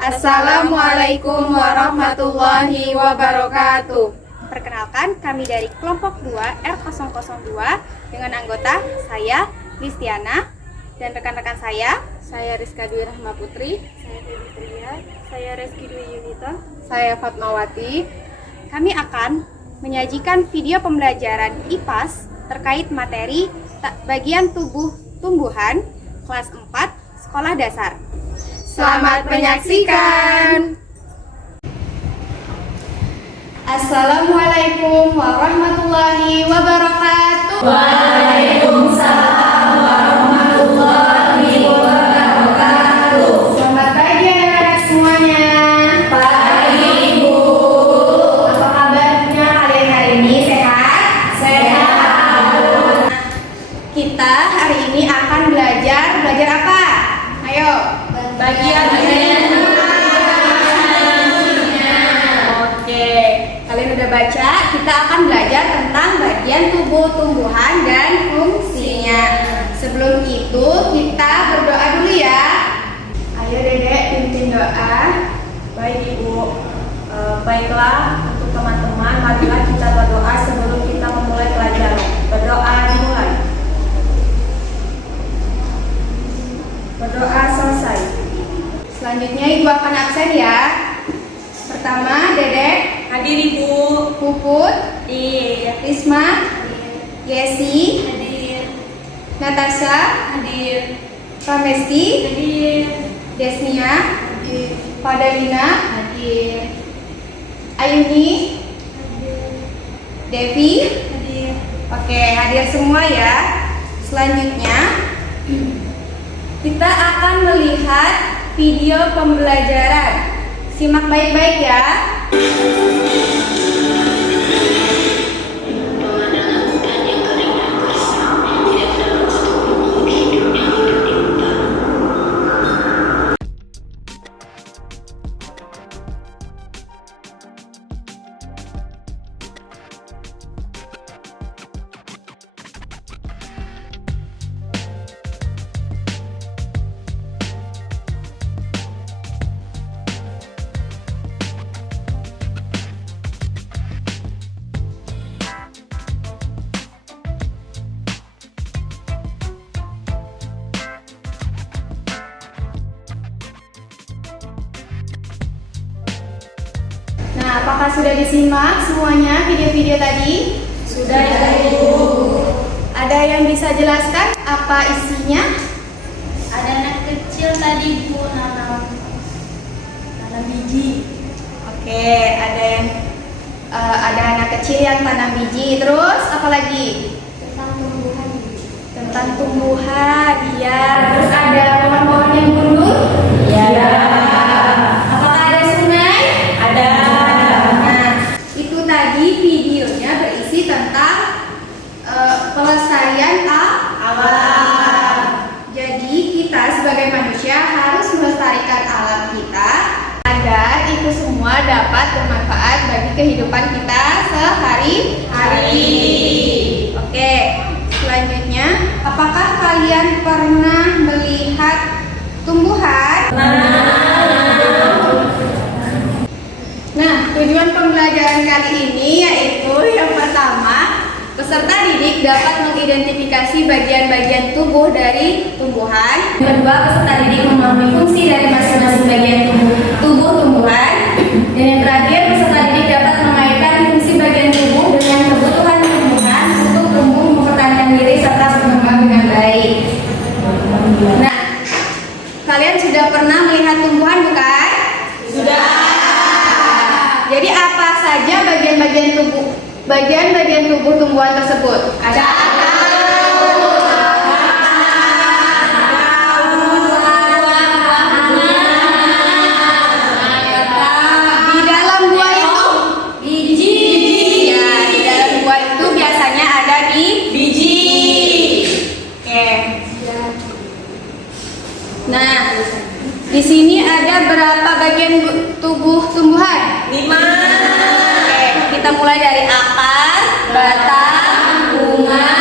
Assalamualaikum warahmatullahi wabarakatuh. Perkenalkan, kami dari kelompok 2 R002 dengan anggota saya Listiana dan rekan-rekan saya Rizka Dwi Rahma Putri, saya Dewi Tria, saya Reski Dwi Yunita, saya Fatmawati. Kami akan menyajikan video pembelajaran IPAS terkait materi bagian tubuh tumbuhan kelas 4 sekolah dasar. Selamat menyaksikan. Assalamualaikum warahmatullahi wabarakatuh. Waalaikumsalam warahmatullahi wabarakatuh. Selamat pagi anak-anak semuanya. Pagi Ibu. Apa kabarnya kalian hari ini? Sehat? Sehat. Kita hari ini akan belajar apa? Ayo. Bagian Kalian udah baca, kita akan belajar tentang bagian tubuh tumbuhan dan fungsinya. Sebelum itu kita berdoa dulu ya. Ayo Dedek, pimpin doa. Baik Ibu. Baiklah untuk teman-teman, marilah kita berdoa sebelum kita memulai pelajaran. Berdoa dimulai. Berdoa selesai. Selanjutnya Ibu akan absen ya. Pertama, Dedek, Hadir Ibu. Puput, Hadir. Risma, Yesi, Hadir. Natasha, Hadir. Pramesti, Hadir. Desnia, Hadir. Padalina, Hadir. Ayuni, Devi. Hadir. Oke, hadir semua ya. Selanjutnya kita akan melihat video pembelajaran. Simak baik-baik ya. Nah, apakah sudah disimak semuanya video-video tadi? Sudah Ibu. Ada yang bisa jelaskan apa isinya? Ada anak kecil tadi Bu nanam biji. Oke, ada anak kecil yang tanam biji. Terus apa lagi? Tentang tumbuhan. Tentang tumbuhan. Iya. Terus ada pohon-pohon yang mundur? Iya. Apakah ada sungai? Ada. Nah, itu tadi videonya berisi tentang pelestarian alam. Jadi kita sebagai manusia harus melestarikan alam kita agar itu semua dapat bermanfaat bagi kehidupan kita sehari-hari. Oke, selanjutnya, apakah kalian pernah melihat tumbuhan? Nah, tujuan pembelajaran kali ini yaitu yang pertama, peserta didik dapat mengidentifikasi bagian-bagian tubuh dari tumbuhan. Yang kedua, peserta didik memahami fungsi dari masing-masing bagian tubuh tumbuhan. Dan yang terakhir, peserta didik dapat mengaitkan fungsi bagian tubuh dengan kebutuhan tumbuhan untuk tumbuh, mempertahankan diri, serta berkembang dengan baik. Nah, kalian sudah pernah melihat tumbuhan bukan? Sudah. Jadi apa saja bagian-bagian tubuh tumbuhan tersebut? Ada di dalam buah itu biji. Ya, di dalam buah itu biasanya ada di Biji. Oke. Nah, di sini ada berapa bagian tubuh tumbuhan? 5. Oke, kita mulai dari akar, batang, bunga,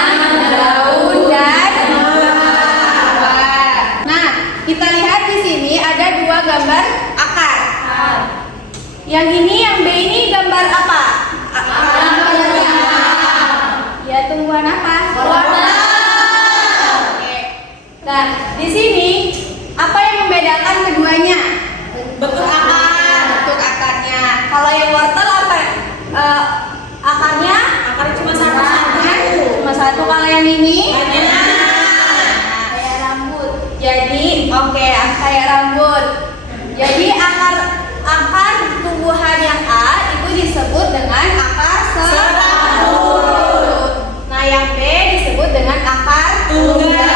Yang ini, yang B ini gambar apa? Ya, tumbuhan apa? Oke. Nah, di sini apa yang membedakan keduanya? Bentuk akar. Bentuk akarnya. Kalau yang wortel apa? Akarnya? Akarnya cuma satu. Cuma satu. Kalau yang ini? Kayak rambut. Jadi, oke, kayak rambut. Jadi akar tumbuhan yang A itu disebut dengan akar serabut. Nah, yang B disebut dengan akar tunggal.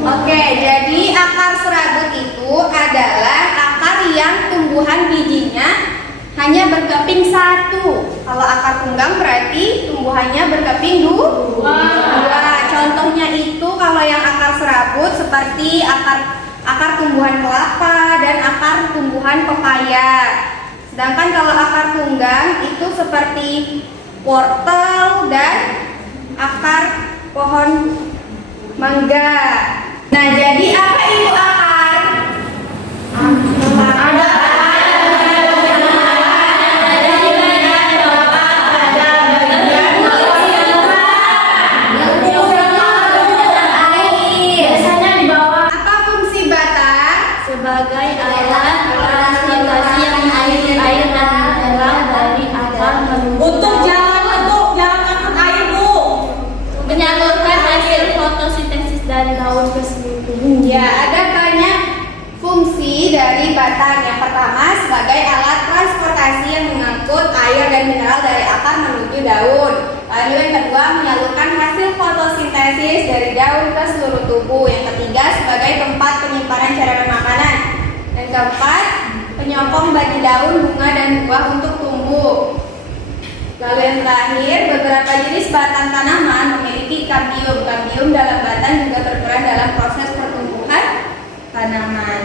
Oke, jadi akar serabut itu adalah akar yang tumbuhan bijinya hanya berkeping satu. Kalau akar tunggang berarti tumbuhannya berkeping dua. Contohnya itu kalau yang akar serabut seperti akar tumbuhan kelapa dan akar tumbuhan pepaya. Sedangkan kalau akar tunggang itu seperti wortel dan akar pohon mangga. Nah, jadi apa itu akar? Sebagai alat transportasi yang mengalir air dan mineral dari akar menuju Untuk jalan angkut air, Bu. menyalurkan hasil fotosintesis dari daun ke seluruh tubuh. Ya, ada banyak fungsi dari batang. Yang pertama sebagai alat transportasi yang mengangkut air dan mineral dari akar menuju daun. Lalu yang kedua menyalurkan hasil fotosintesis dari daun ke seluruh tubuh. Yang ketiga sebagai tempat penyimpanan cadangan makanan. Yang keempat penyokong bagi daun, bunga dan buah untuk tumbuh. Lalu yang terakhir, beberapa jenis batang tanaman memiliki kambium. Kambium dalam batang juga berperan dalam proses pertumbuhan tanaman.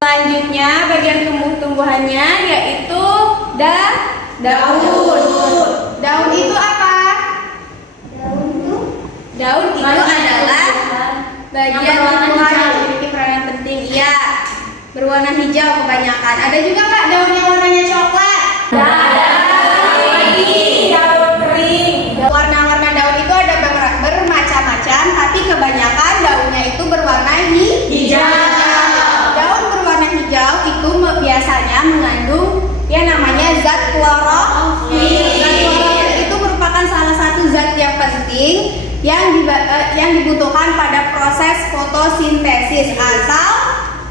Selanjutnya bagian tumbuh-tumbuhannya yaitu daun. Daun itu apa? Daun itu adalah bagian tumbuhan yang memiliki peranan penting. Iya, berwarna hijau kebanyakan. Ada juga nggak daun yang warnanya coklat? Daun kering. Warna-warna daun itu ada bermacam-macam, tapi kebanyakan daunnya itu berwarna hijau. Daun berwarna hijau itu biasanya mengandung yang namanya zat klorofil. Zat klorofil itu merupakan salah satu zat yang penting yang dibutuhkan pada proses fotosintesis atau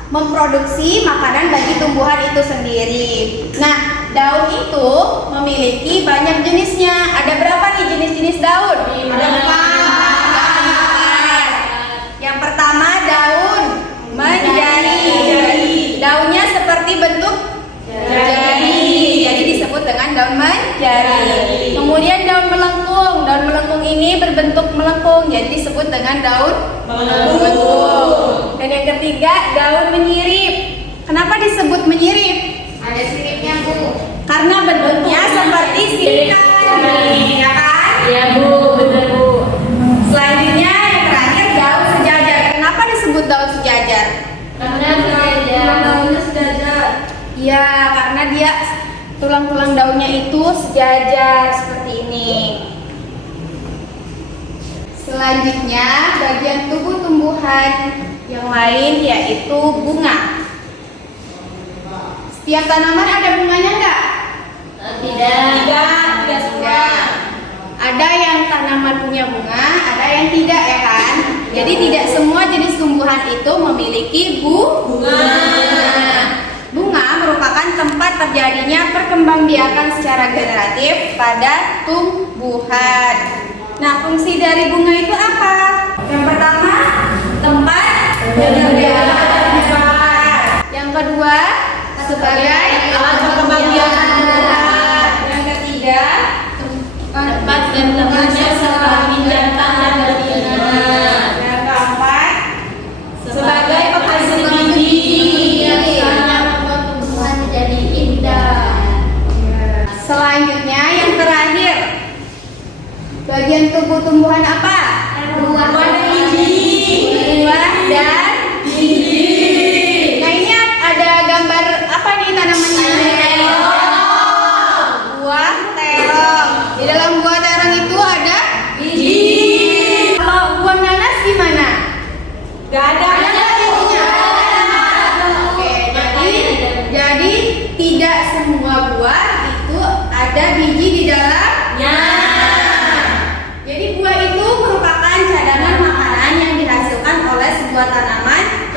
memproduksi makanan bagi tumbuhan itu sendiri. Nah, daun itu memiliki banyak jenisnya. Ada berapa nih jenis-jenis daun? Ada 4. Yang pertama daun menjari. Daunnya seperti bentuk jari, jadi disebut dengan daun menjari. Kemudian daun melengkung. Daun melengkung ini berbentuk melengkung, jadi disebut dengan daun melengkung. Dan yang ketiga daun menyirip. Kenapa disebut menyirip? Ada siripnya, Bu. Karena bentuknya seperti sirikan, ya kan? Iya, Bu, benar, Bu. Selanjutnya yang terakhir daun sejajar. Kenapa disebut daun sejajar? Karena daunnya sejajar. Iya, karena dia tulang-tulang daunnya itu sejajar seperti ini. Selanjutnya bagian tubuh tumbuhan yang lain yaitu bunga. Setiap tanaman ada bunganya enggak? Tidak semua. Ada yang tanaman punya bunga, ada yang tidak, ya kan? Jadi tidak semua jenis tumbuhan itu memiliki bunga. Bunga merupakan tempat terjadinya perkembangbiakan secara generatif pada tumbuhan. Nah, fungsi dari bunga itu apa? Yang pertama, tempat perkembangbiakan. Yang kedua, sebagai alat perkembangbiakan tumbuhan. Yang ketiga, tempat dan tempatnya serta pinjaman dan betina. Yang keempat, Sebagai penghasil biji yang sangat membuat tumbuhan menjadi indah. selanjutnya yang terakhir, bagian tubuh tumbuhan apa? Buah dan biji. Buah dan biji.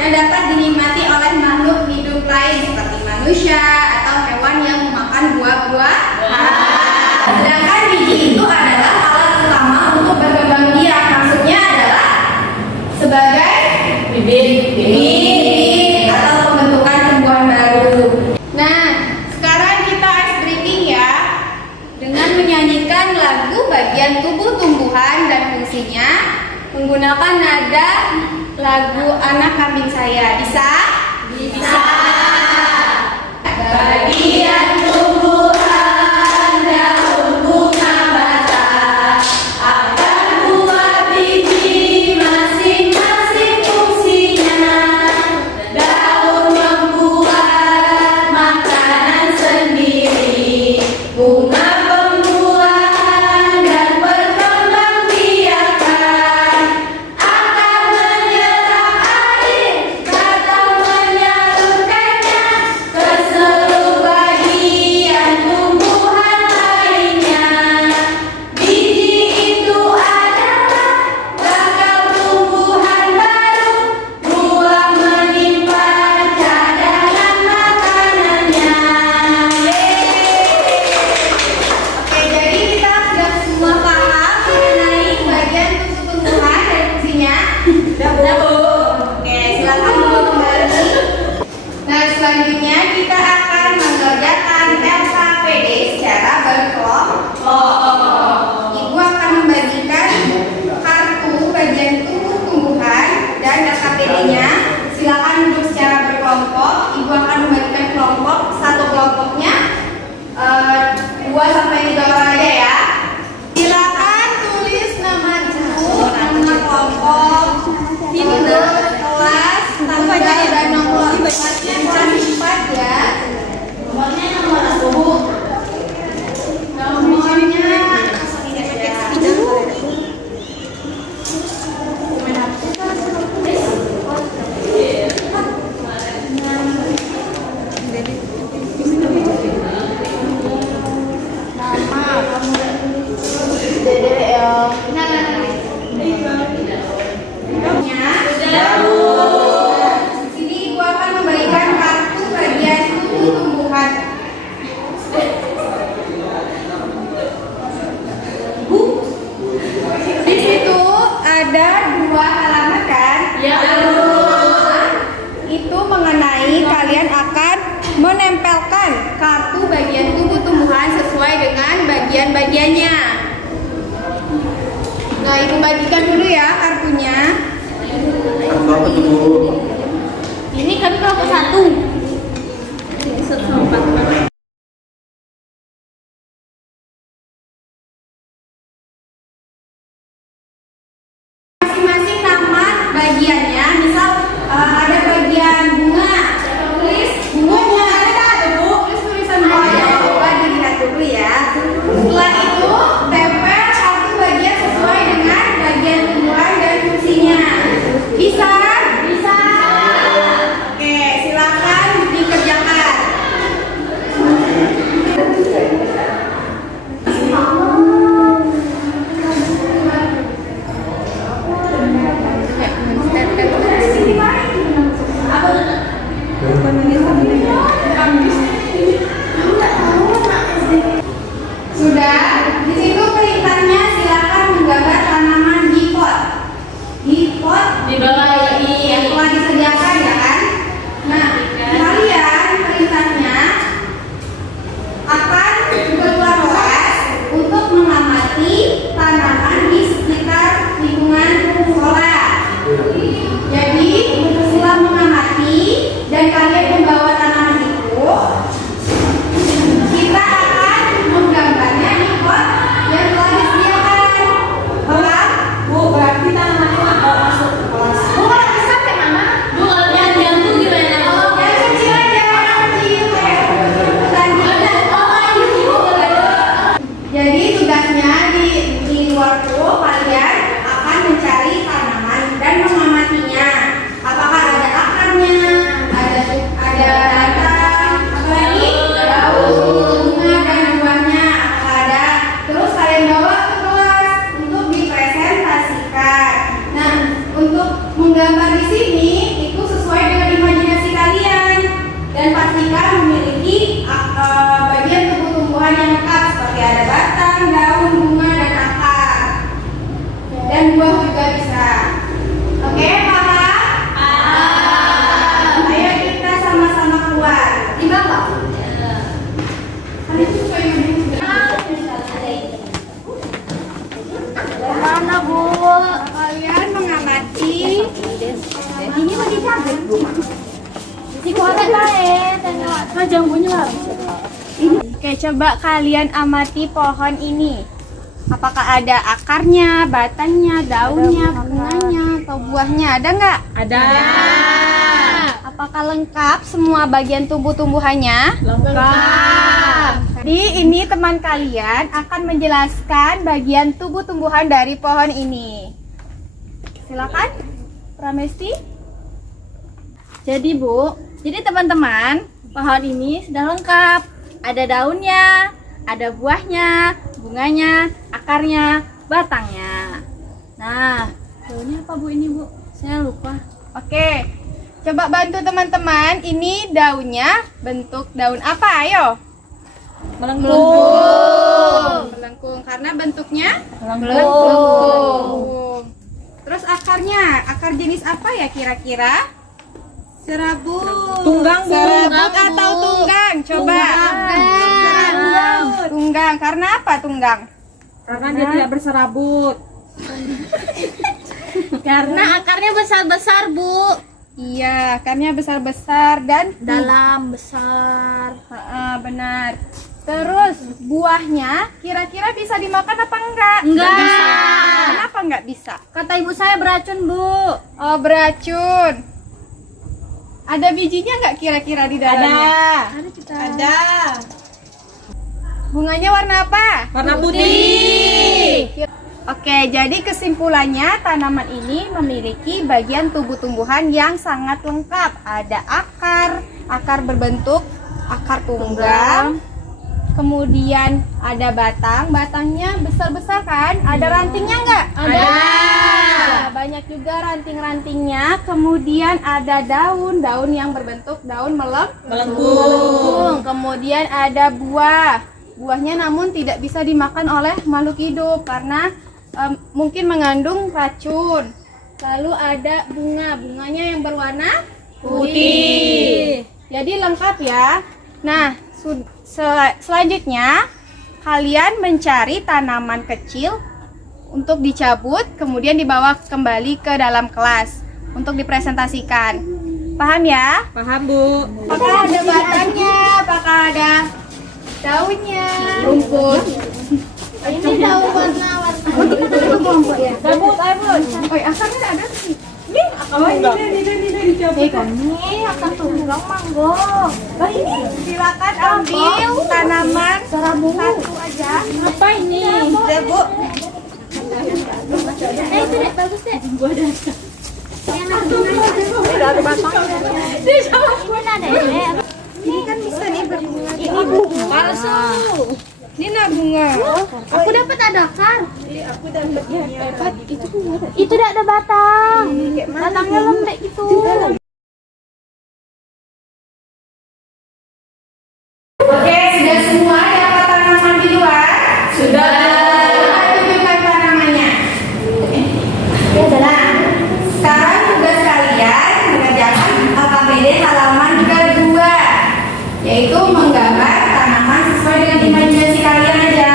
yang dapat dinikmati oleh makhluk hidup lain seperti manusia atau hewan yang memakan buah-buah. Sedangkan biji itu adalah alat utama untuk berkembang biak. Maksudnya adalah sebagai bibit atau pembentukan tumbuhan baru. Nah, sekarang kita ice breaking ya dengan menyanyikan lagu bagian tubuh tumbuhan dan fungsinya menggunakan nada lagu Anak Kambing Saya. Bisa? Bisa. Bagian tumbuhan daun bunga batang akan buah biji masing-masing fungsinya. Daun membuat makanan sendiri, bunga pembuahan dan berkembang biakan. Akar menyerap air, batang menyalurkannya ke seluruh bagian tumbuhan lainnya. Biji itu adalah bakal tumbuhan baru, buah menyimpan cadangan makanannya. Oke, jadi kita sudah semua paham mengenai bagian tubuh tumbuhan dan fungsinya. Sudah, Bu. Oke, silakan Bu kembali. Nah, selanjutnya kita akan mengerjakan LKPD secara berkelompok. Ibu akan membagikan kartu bagian tubuh tumbuhan dan LKPD-nya. Silakan duduk secara berkelompok. Ibu akan membagikan kelompok. Satu kelompoknya 2 sampai 3 orang aja ya. Silakan tulis nama ibu, nama kelompok, tipe, kelas, tanggal dan nomor. Kelasnya kelas 4 ya. Nomornya nomor 10. Nomornya Sini ibu akan memberikan kartu bagian tubuh tumbuhan. Bu, di situ ada 2 halaman kan? Ya. Itu mengenai kalian akan menempelkan kartu bagian tubuh tumbuhan sesuai dengan bagian-bagiannya. Nah, ibu bagikan dulu ya kartunya. Kartu apa tuh, Bu? Ini kan kelompok 1. Masing-masing nama bagiannya, misal ada bagian bunga, tulis bunganya ada Bu. Tulis tulisan bunganya, coba dilihat dulu ya. Setelah itu tempel satu bagian sesuai dengan bagian tumbuhan dan fungsinya. Bisa? Bisa. Oke, coba kalian amati pohon ini. Apakah ada akarnya, batangnya, daunnya, bunganya, atau buahnya? Ada nggak? Ada. Apakah lengkap semua bagian tumbuh-tumbuhannya? Lengkap. Jadi ini teman kalian akan menjelaskan bagian tubuh-tumbuhan dari pohon ini. Silakan, Pramesti. Jadi Bu, jadi teman-teman, pohon ini sudah lengkap. Ada daunnya, ada buahnya, bunganya, akarnya, batangnya. Nah, daunnya apa Bu ini Bu? Saya lupa. Oke, coba bantu teman-teman. Ini daunnya bentuk daun apa? Ayo. Melengkung. Melengkung karena bentuknya Melengkung. melengkung. Terus akarnya, akar jenis apa ya kira-kira? Serabut. Tunggang, Bu. Serabut atau tunggang? Coba. Tunggang. Tunggang. Karena apa tunggang? Karena dia tidak berserabut. Karena akarnya besar-besar Bu. Iya, akarnya besar-besar dan Dalam besar. benar. Terus buahnya kira-kira bisa dimakan apa enggak? Enggak. Bisa. Kenapa enggak bisa? Kata ibu saya beracun Bu. Oh, beracun. Ada bijinya enggak kira-kira di dalamnya? Ada kita. Ada. Bunganya warna apa? Warna putih. Oke, jadi kesimpulannya tanaman ini memiliki bagian tubuh tumbuhan yang sangat lengkap. Ada akar berbentuk akar tunggang. Kemudian ada batangnya besar-besar kan? Ada rantingnya enggak? Ada. Banyak juga ranting-rantingnya. Kemudian ada daun yang berbentuk daun melengkung. Kemudian ada buahnya namun tidak bisa dimakan oleh makhluk hidup karena mungkin mengandung racun. Lalu ada bunganya yang berwarna putih. Jadi lengkap ya. Nah, selanjutnya kalian mencari tanaman kecil untuk dicabut, kemudian dibawa kembali ke dalam kelas untuk dipresentasikan. Paham ya? Paham Bu. Apakah ada batangnya? Apakah ada daunnya? Rumput. Ini daun warna-warna. Cabut, ayo Bu. Oh, akarnya ada sih. Ini dicabut. Ini akar tunggang manggo. Oh, ini silakan ambil tanaman satu aja. Apa ini? Ya, Bu. Itu deh, bagus deh. Ini kan bisa nih berbunga. Ini bunga palsu. Ini nah bunga. Aku dapat ada akar. Aku dapat itu bunga. Itu tidak ada batang. Batangnya lembek gitu. Oke, sudah semua dapat tanaman di luar? Sudah. Tunjukkan tanamannya. Nah, sekarang tugas kalian mengerjakan KKBD halaman kedua, yaitu menggambar tanaman sesuai dengan imajinasi kalian aja.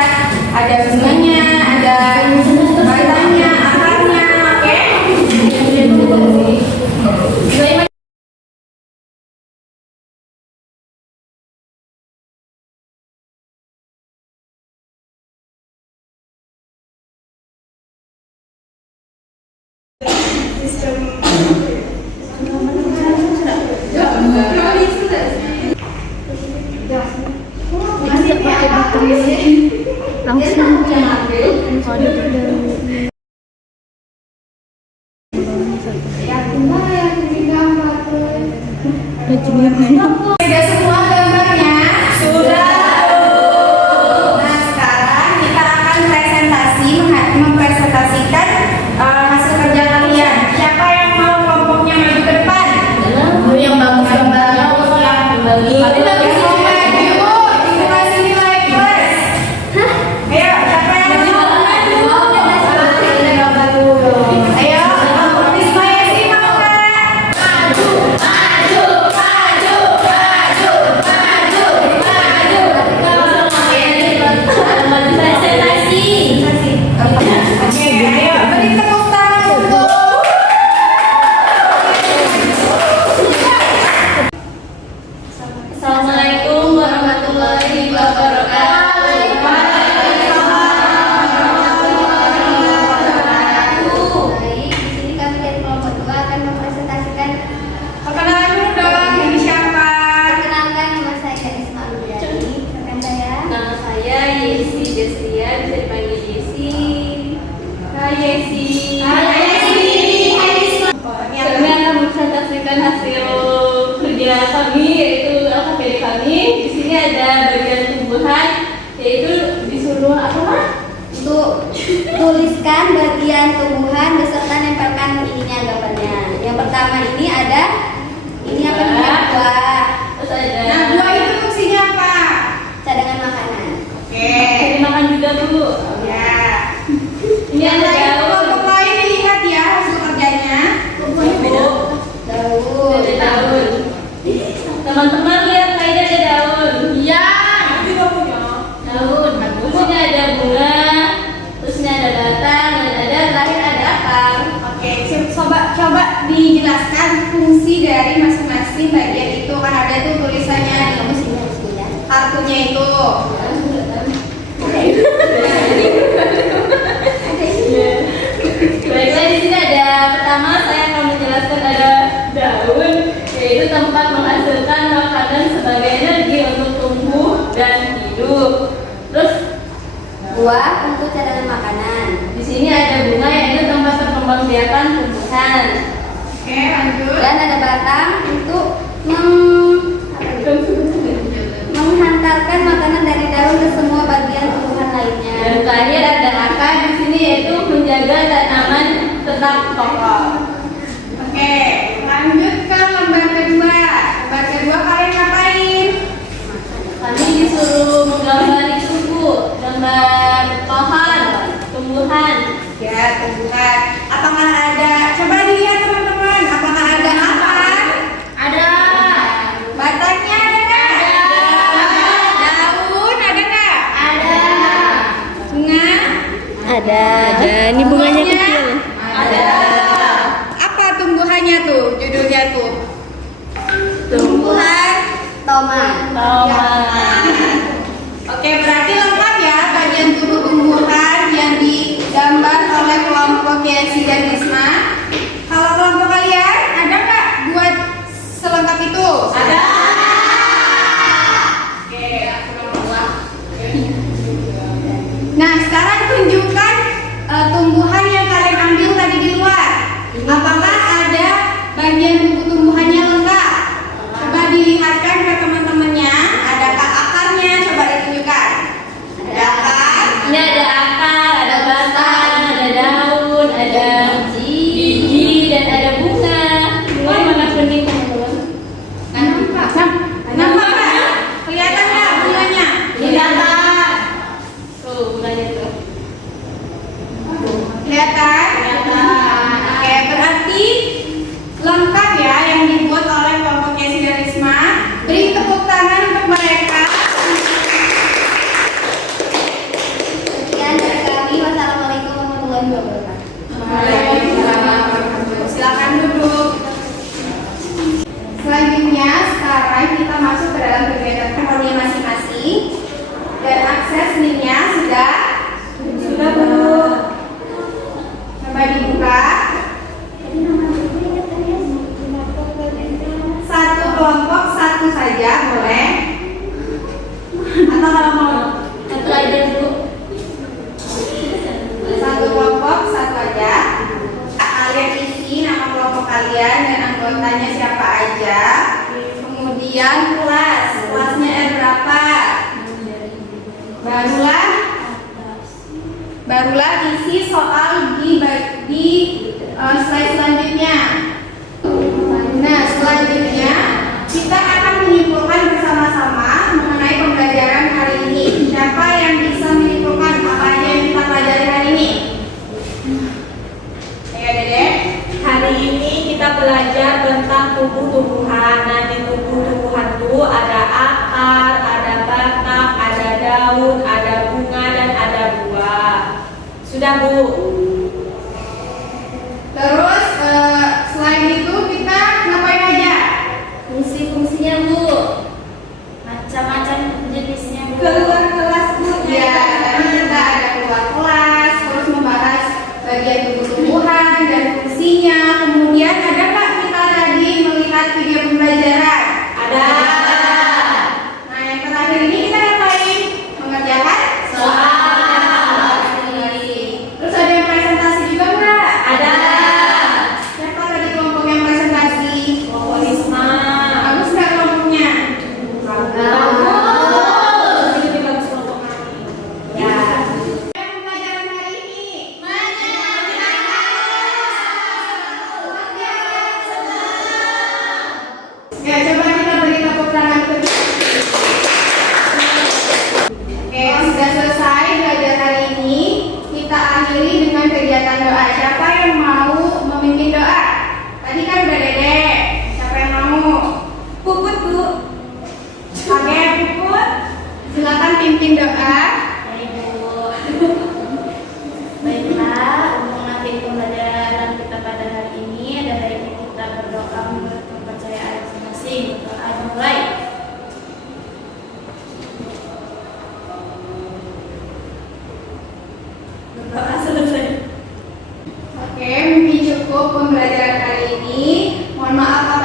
Ada bunganya, ada batangnya, akarnya, oke? Sudah semua gambarnya? Sudah. Nah, sekarang kita akan mempresentasikan hasil kerja kalian. Siapa yang mau kelompoknya maju ke depan? Yang bagus gambarnya. Yang bagus mau maju, dikasih nilai plus. Ayo, siapa yang mau maju? Ayo, Risma Yesi mau nggak? Maju. dunia kami, yaitu LKPD kami. Di sini ada bagian tumbuhan, yaitu disuruh apa Mak? Untuk tuliskan bagian tumbuhan beserta nempelkan ininya gambarnya. Yang pertama ini ada ini apa namanya? Buah. Terus ada. Nah, buah itu fungsinya apa? Cadangan makanan. Oke. Jadi makan juga Bu. Ya. Ini ada daun. Kelompok lain lihat ya hasil kerjanya. Bu. Daun. Ada daun. Teman-teman lihat kayaknya ada daun. Iya. Daun. Terus ini ada bunga. Terus ini ada batang dan ada terakhir ada akar. Oke, coba dijelaskan fungsi dari masing-masing bagian itu. Kan ada tuh tulisannya di kartunya itu. Baiklah, di sini ada pertama saya akan menjelaskan ada daun, yaitu tempat menghasilkan makanan sebagai energi untuk tumbuh dan hidup. Terus Buah untuk cadangan makanan. di sini ada bunga, yaitu tempat perkembangbiakan tumbuhan. Oke, lanjut. Dan ada batang untuk menghantarkan makanan dari daun ke semua bagian tumbuhan lainnya. Dan terakhir ada akar di sini, yaitu menjaga tanaman tetap kokoh. Oke, lanjut ke lembar kedua. Lembar kedua kalian ngapain? Kami disuruh menggambari suku, gambar pohon, tumbuhan. Ya, tumbuhan. Apakah ada? Coba dilihat teman-teman. Apakah ada akar? Ada. Batangnya ada nggak? Ada. Daun ada nggak? Ada. Bunga? Ada. Ini bunganya kecil. Ada. Apa tumbuhannya tuh? Judulnya tuh? Tumbuhan tomat. Tomat. Oke, berarti lengkap ya bagian tubuh tumbuhan yang digambar oleh kelompok Yesi dan Risma. Kalau kelompok kalian ada nggak buat selengkap itu? Ada. Oke, aku nomor 2. Nah, sekarang tunjukkan tumbuhan yang kalian ambil tadi di luar. Apakah ada bagian tubuh tumbuhannya lengkap? Coba dilihatkan ke teman-temannya. Adakah akarnya? Coba ditunjukkan. Ada akar. Ini ada akar, ada batang, ada daun, ada biji, dan ada bunga. Bunga mana bening teman-teman? Nampak nggak? Kelihatan nggak bunganya? Kelihatan. Tuh bunganya tuh. Kelihatan? Oke, berarti lengkap ya yang dibuat oleh kelompok Yesi dan Risma. Beri tepuk tangan untuk mereka. Sekian dari kami. Wassalamualaikum warahmatullahi wabarakatuh. Waalaikumsalam warahmatullahi wabarakatuh. Silakan duduk. Selanjutnya sekarang kita masuk ke dalam kegiatan kelompoknya masing-masing. Dan akses linknya sudah Bu. Coba dibuka. Satu kelompok satu saja boleh. Atau kalau mau Satu aja dulu. satu kelompok satu aja. Kalian isi nama kelompok kalian dan anggotanya siapa aja. Kemudian kelasnya berapa? Barulah isi soal di slide selanjutnya. Nah, selanjutnya kita akan menyimpulkan bersama-sama mengenai pembelajaran hari ini. Siapa yang bisa menyimpulkan apa aja yang kita pelajari hari ini? Ayo Dede. Hari ini kita belajar tentang tumbuh-tumbuhan. Nah, di tumbuh-tumbuhan itu ada akar, ada batang, ada daun, ada bunga, dan ada buah. Sudah, Bu? Terus selain itu kita ngapain aja? Fungsi-fungsinya Bu. Macam-macam jenisnya Bu. Keluar kelas Bu. Ya, tadi kita ada keluar kelas, terus membahas bagian tubuh-tumbuhan dan fungsinya. Kemudian ada nggak kita tadi melihat video pembelajaran? Ada. Nah, yang terakhir ini kita ngapain? Mengerjakan Soal. Terus ada yang Ya, coba kita beri tepuk tangan kedua. Oke, sudah selesai belajar hari ini. Kita akhiri dengan kegiatan doa. Siapa yang mau memimpin doa? Tadi kan udah Dede. Siapa yang mau? Puput, Bu. Oke, Puput. Silakan pimpin doa. Baik, Bu. Baiklah, untuk mengakhiri pembelajaran kita pada hari ini, ada baiknya kita berdoa menurut kepercayaan masing-masing. Doa mulai. Berdoa selesai. Oke, mungkin cukup pembelajaran kali ini. Mohon maaf